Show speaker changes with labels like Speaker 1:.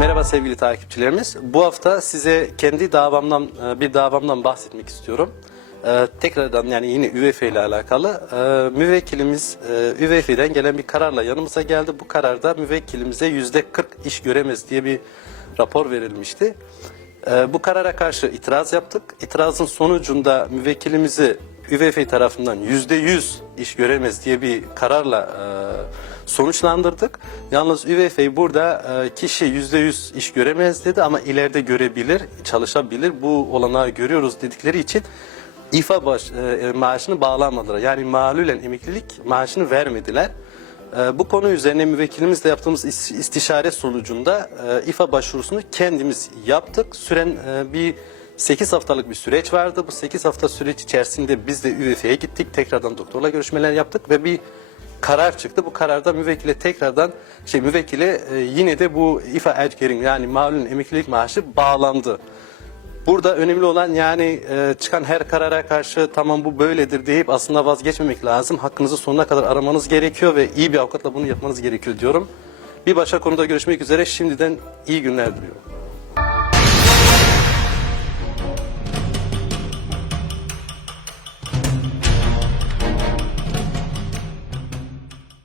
Speaker 1: Merhaba sevgili takipçilerimiz. Bu hafta size kendi davamdan e, bir davamdan bahsetmek istiyorum. Ee, tekrardan yani yine ÜVF ile alakalı e, müvekkilimiz e, ÜVF'den gelen bir kararla yanımıza geldi. Bu kararda müvekkilimize yüzde 40 iş göremez diye bir rapor verilmişti. Ee, bu karara karşı itiraz yaptık. İtirazın sonucunda müvekkilimizi ÜVF tarafından yüzde 100 iş göremez diye bir kararla e, sonuçlandırdık. Yalnız ÜVF burada e, kişi yüzde 100 iş göremez dedi ama ileride görebilir, çalışabilir. Bu olanağı görüyoruz dedikleri için İFA baş, e, maaşını bağlamadılar. Yani malulen emeklilik maaşını vermediler. E, bu konu üzerine müvekkilimizle yaptığımız is- istişare sonucunda e, İFA başvurusunu kendimiz yaptık. Süren e, bir 8 haftalık bir süreç vardı. Bu 8 hafta süreç içerisinde biz de ÜVF'ye gittik. Tekrardan doktorla görüşmeler yaptık ve bir karar çıktı. Bu kararda müvekkile tekrardan şey müvekkile e, yine de bu İFA erkeğin yani malum emeklilik maaşı bağlandı. Burada önemli olan yani e, çıkan her karara karşı tamam bu böyledir deyip aslında vazgeçmemek lazım. Hakkınızı sonuna kadar aramanız gerekiyor ve iyi bir avukatla bunu yapmanız gerekiyor diyorum. Bir başka konuda görüşmek üzere. Şimdiden iyi günler diliyorum.